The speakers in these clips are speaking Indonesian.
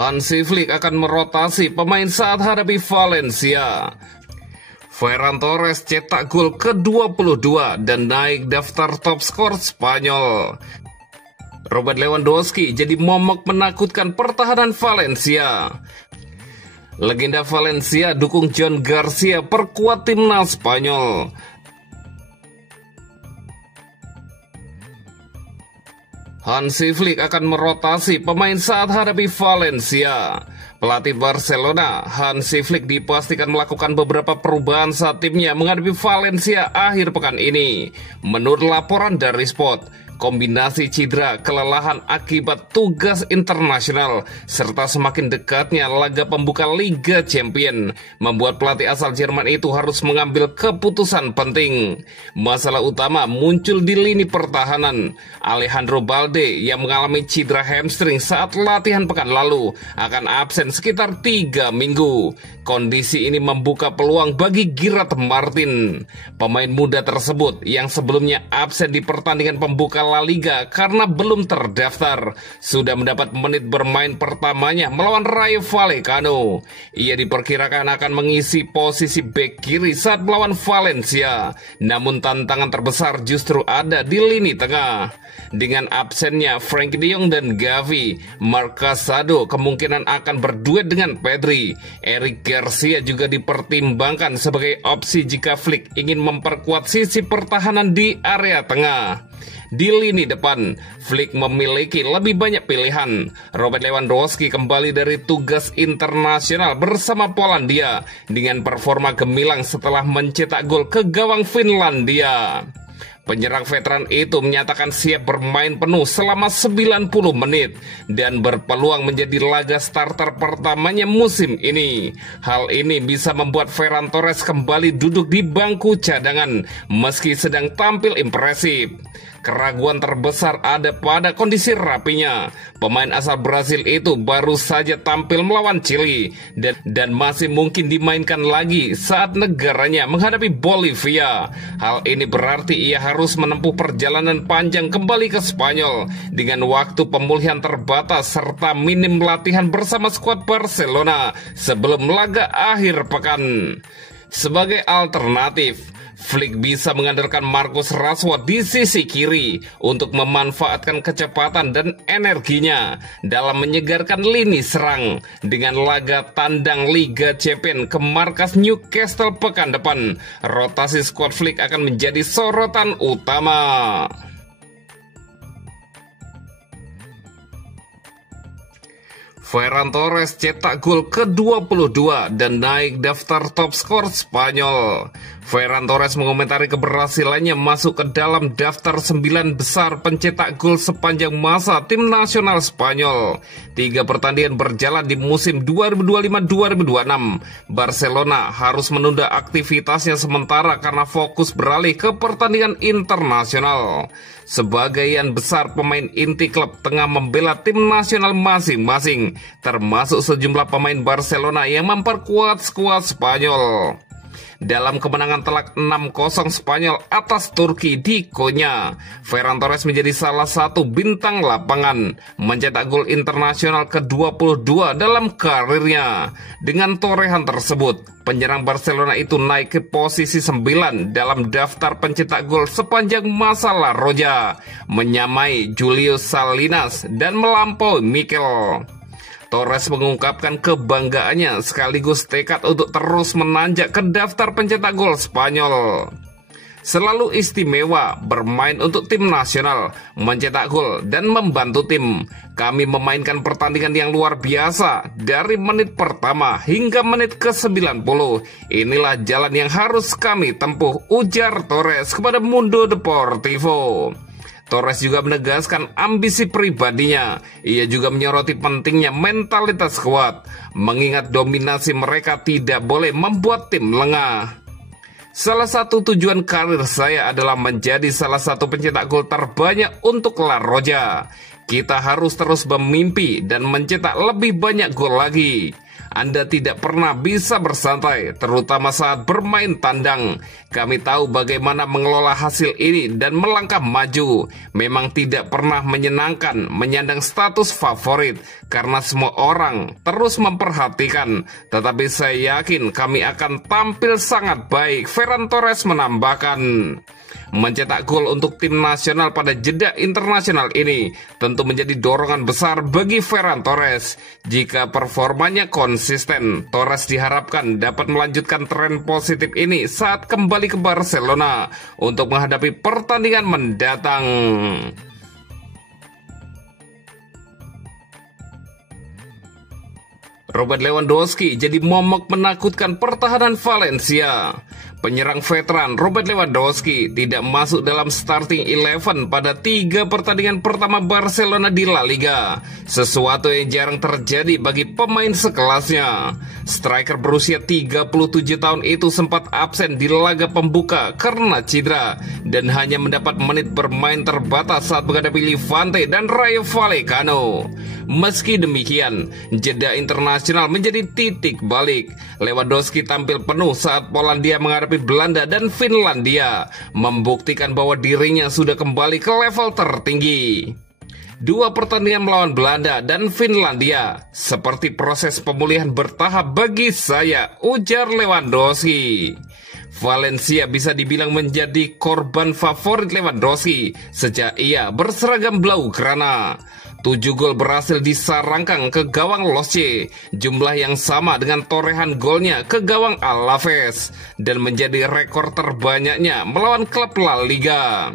Hansi Flick akan merotasi pemain saat hadapi Valencia. Ferran Torres cetak gol ke-22 dan naik daftar top skor Spanyol. Robert Lewandowski jadi momok menakutkan pertahanan Valencia. Legenda Valencia dukung John Garcia perkuat timnas Spanyol. Hansi Flick akan merotasi pemain saat hadapi Valencia. Pelatih Barcelona, Hansi Flick dipastikan melakukan beberapa perubahan saat timnya menghadapi Valencia akhir pekan ini. Menurut laporan dari Sport, kombinasi cedera, kelelahan akibat tugas internasional, serta semakin dekatnya laga pembuka Liga Champions membuat pelatih asal Jerman itu harus mengambil keputusan penting. Masalah utama muncul di lini pertahanan. Alejandro Balde yang mengalami cedera hamstring saat latihan pekan lalu akan absen sekitar 3 minggu. Kondisi ini membuka peluang bagi Gerard Martin. Pemain muda tersebut yang sebelumnya absen di pertandingan pembuka La Liga karena belum terdaftar, sudah mendapat menit bermain pertamanya melawan Rayo Vallecano. Ia diperkirakan akan mengisi posisi bek kiri saat melawan Valencia. Namun tantangan terbesar justru ada di lini tengah. Dengan absennya Frenkie de Jong dan Gavi, Marc Casado kemungkinan akan berduet dengan Pedri. Eric Garcia juga dipertimbangkan sebagai opsi jika Flick ingin memperkuat sisi pertahanan di area tengah. Di lini depan, Flick memiliki lebih banyak pilihan. Robert Lewandowski kembali dari tugas internasional bersama Polandia dengan performa gemilang setelah mencetak gol ke gawang Finlandia. Penyerang veteran itu menyatakan siap bermain penuh selama 90 menit dan berpeluang menjadi laga starter pertamanya musim ini. Hal ini bisa membuat Ferran Torres kembali duduk di bangku cadangan meski sedang tampil impresif. Keraguan terbesar ada pada kondisi rapinya. Pemain asal Brasil itu baru saja tampil melawan Chili dan masih mungkin dimainkan lagi saat negaranya menghadapi Bolivia. Hal ini berarti ia harus menempuh perjalanan panjang kembali ke Spanyol dengan waktu pemulihan terbatas serta minim latihan bersama skuad Barcelona sebelum laga akhir pekan. Sebagai alternatif, Flick bisa mengandalkan Marcus Rashford di sisi kiri untuk memanfaatkan kecepatan dan energinya dalam menyegarkan lini serang. Dengan laga tandang Liga Champions ke markas Newcastle pekan depan, rotasi skuad Flick akan menjadi sorotan utama. Ferran Torres cetak gol ke-22 dan naik daftar top skor Spanyol. Ferran Torres mengomentari keberhasilannya masuk ke dalam daftar 9 besar pencetak gol sepanjang masa tim nasional Spanyol. 3 pertandingan berjalan di musim 2025-2026. Barcelona harus menunda aktivitasnya sementara karena fokus beralih ke pertandingan internasional. Sebagian besar pemain inti klub tengah membela tim nasional masing-masing, termasuk sejumlah pemain Barcelona yang memperkuat skuad Spanyol. Dalam kemenangan telak 6-0 Spanyol atas Turki di Konya, Ferran Torres menjadi salah satu bintang lapangan, mencetak gol internasional ke-22 dalam karirnya. Dengan torehan tersebut, penyerang Barcelona itu naik ke posisi 9 dalam daftar pencetak gol sepanjang masa La Roja, menyamai Julio Salinas dan melampaui Mikel. Torres mengungkapkan kebanggaannya sekaligus tekad untuk terus menanjak ke daftar pencetak gol Spanyol. Selalu istimewa bermain untuk tim nasional, mencetak gol dan membantu tim. Kami memainkan pertandingan yang luar biasa dari menit pertama hingga menit ke-90. Inilah jalan yang harus kami tempuh, ujar Torres kepada Mundo Deportivo. Torres juga menegaskan ambisi pribadinya. Ia juga menyoroti pentingnya mentalitas kuat, mengingat dominasi mereka tidak boleh membuat tim lengah. Salah satu tujuan karir saya adalah menjadi salah satu pencetak gol terbanyak untuk La Roja. Kita harus terus bermimpi dan mencetak lebih banyak gol lagi. Anda tidak pernah bisa bersantai, terutama saat bermain tandang. Kami tahu bagaimana mengelola hasil ini dan melangkah maju. Memang tidak pernah menyenangkan menyandang status favorit, karena semua orang terus memperhatikan. Tetapi saya yakin kami akan tampil sangat baik, Ferran Torres menambahkan. Mencetak gol untuk tim nasional pada jeda internasional ini tentu menjadi dorongan besar bagi Ferran Torres. Jika performanya konsisten, Torres diharapkan dapat melanjutkan tren positif ini saat kembali ke Barcelona untuk menghadapi pertandingan mendatang. Robert Lewandowski jadi momok menakutkan pertahanan Valencia. Penyerang veteran Robert Lewandowski tidak masuk dalam starting 11 pada 3 pertandingan pertama Barcelona di La Liga, sesuatu yang jarang terjadi bagi pemain sekelasnya. Striker berusia 37 tahun itu sempat absen di laga pembuka karena cedera dan hanya mendapat menit bermain terbatas saat menghadapi Levante dan Rayo Vallecano. Meski demikian, jeda internasional menjadi titik balik. Lewandowski tampil penuh saat Polandia menghadapi Belanda dan Finlandia, membuktikan bahwa dirinya sudah kembali ke level tertinggi. 2 pertandingan melawan Belanda dan Finlandia seperti proses pemulihan bertahap bagi saya, ujar Lewandowski. Valencia bisa dibilang menjadi korban favorit Lewandowski sejak ia berseragam Blaugrana. 7 gol berhasil disarangkan ke gawang Losce, jumlah yang sama dengan torehan golnya ke gawang Alaves, dan menjadi rekor terbanyaknya melawan klub La Liga.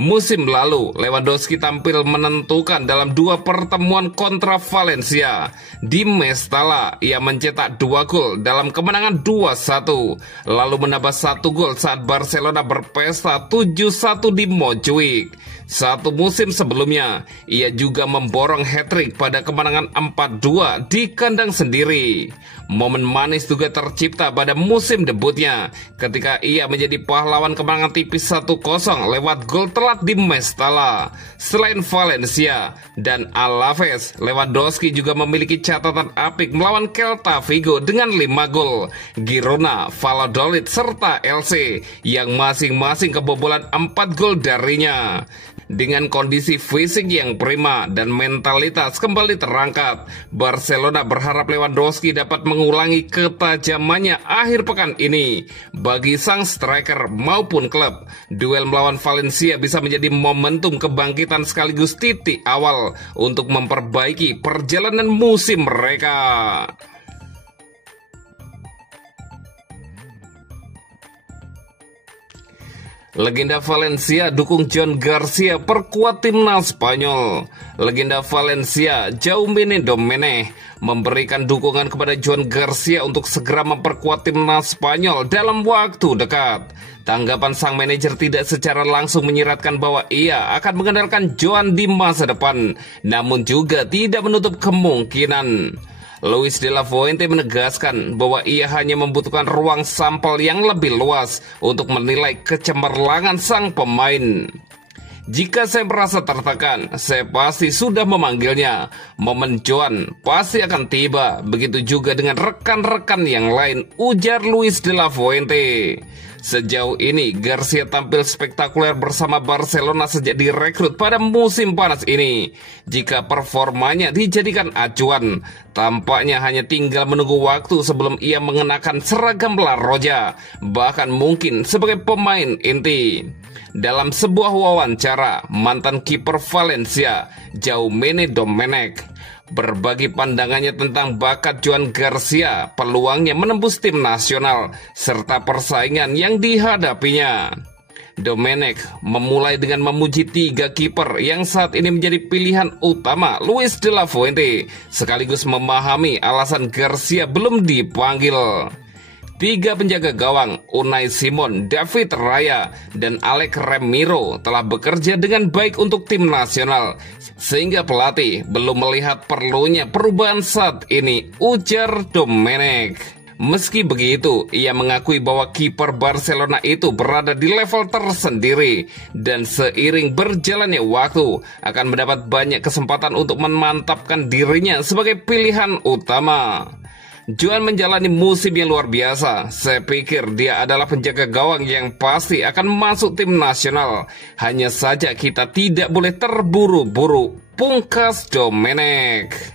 Musim lalu, Lewandowski tampil menentukan dalam 2 pertemuan kontra Valencia. Di Mestalla, ia mencetak 2 gol dalam kemenangan 2-1, lalu menambah 1 gol saat Barcelona berpesta 7-1 di Montjuic. 1 musim sebelumnya, ia juga memborong hat-trick pada kemenangan 4-2 di kandang sendiri. Momen manis juga tercipta pada musim debutnya ketika ia menjadi pahlawan kemenangan tipis 1-0 lewat gol telat di Mestalla. Selain Valencia dan Alaves, Lewandowski juga memiliki catatan apik melawan Celta Vigo dengan 5 gol, Girona, Valladolid, serta LC yang masing-masing kebobolan 4 gol darinya. Dengan kondisi fisik yang prima dan mentalitas kembali terangkat, Barcelona berharap Lewandowski dapat mengulangi ketajamannya akhir pekan ini. Bagi sang striker maupun klub, duel melawan Valencia bisa menjadi momentum kebangkitan sekaligus titik awal untuk memperbaiki perjalanan musim mereka. Legenda Valencia dukung John Garcia perkuat timnas Spanyol. Legenda Valencia Jaume Domenech memberikan dukungan kepada John Garcia untuk segera memperkuat timnas Spanyol dalam waktu dekat. Tanggapan sang manajer tidak secara langsung menyiratkan bahwa ia akan mengandalkan Joan di masa depan, namun juga tidak menutup kemungkinan. Luis de la Fuente menegaskan bahwa ia hanya membutuhkan ruang sampel yang lebih luas untuk menilai kecemerlangan sang pemain. Jika saya merasa tertekan, saya pasti sudah memanggilnya. Momen Joan pasti akan tiba, begitu juga dengan rekan-rekan yang lain, ujar Luis de la Fuente. Sejauh ini, Garcia tampil spektakuler bersama Barcelona sejak direkrut pada musim panas ini. Jika performanya dijadikan acuan, tampaknya hanya tinggal menunggu waktu sebelum ia mengenakan seragam La Roja, bahkan mungkin sebagai pemain inti. Dalam sebuah wawancara, mantan kiper Valencia, Jaume Domenech, berbagi pandangannya tentang bakat Joan Garcia, peluangnya menembus tim nasional, serta persaingan yang dihadapinya. Domenech memulai dengan memuji 3 kiper yang saat ini menjadi pilihan utama Luis de la Fuente, sekaligus memahami alasan Garcia belum dipanggil. 3 penjaga gawang, Unai Simon, David Raya, dan Alex Remiro telah bekerja dengan baik untuk tim nasional, sehingga pelatih belum melihat perlunya perubahan saat ini, ujar Domenech. Meski begitu, ia mengakui bahwa kiper Barcelona itu berada di level tersendiri dan seiring berjalannya waktu akan mendapat banyak kesempatan untuk memantapkan dirinya sebagai pilihan utama. Juan menjalani musim yang luar biasa. Saya pikir dia adalah penjaga gawang yang pasti akan masuk tim nasional. Hanya saja kita tidak boleh terburu-buru. Pungkas Domenech.